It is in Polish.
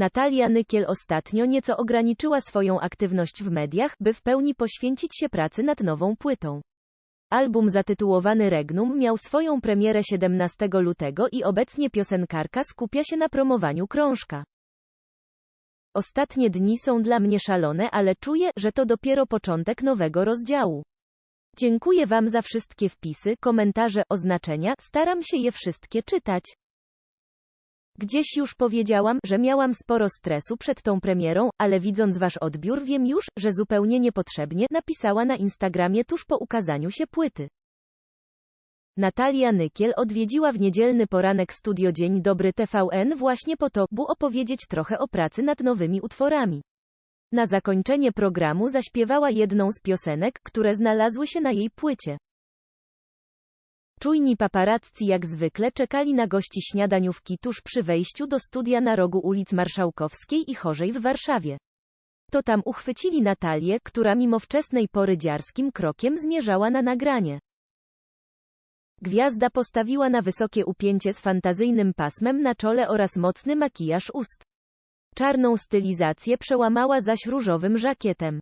Natalia Nykiel ostatnio nieco ograniczyła swoją aktywność w mediach, by w pełni poświęcić się pracy nad nową płytą. Album zatytułowany Regnum miał swoją premierę 17 lutego i obecnie piosenkarka skupia się na promowaniu krążka. Ostatnie dni są dla mnie szalone, ale czuję, że to dopiero początek nowego rozdziału. Dziękuję Wam za wszystkie wpisy, komentarze, oznaczenia, staram się je wszystkie czytać. Gdzieś już powiedziałam, że miałam sporo stresu przed tą premierą, ale widząc Wasz odbiór wiem już, że zupełnie niepotrzebnie, napisała na Instagramie tuż po ukazaniu się płyty. Natalia Nykiel odwiedziła w niedzielny poranek studio Dzień Dobry TVN właśnie po to, by opowiedzieć trochę o pracy nad nowymi utworami. Na zakończenie programu zaśpiewała jedną z piosenek, które znalazły się na jej płycie. Czujni paparazzi jak zwykle czekali na gości śniadaniówki tuż przy wejściu do studia na rogu ulic Marszałkowskiej i Chorzej w Warszawie. To tam uchwycili Natalię, która mimo wczesnej pory dziarskim krokiem zmierzała na nagranie. Gwiazda postawiła na wysokie upięcie z fantazyjnym pasmem na czole oraz mocny makijaż ust. Czarną stylizację przełamała zaś różowym żakietem.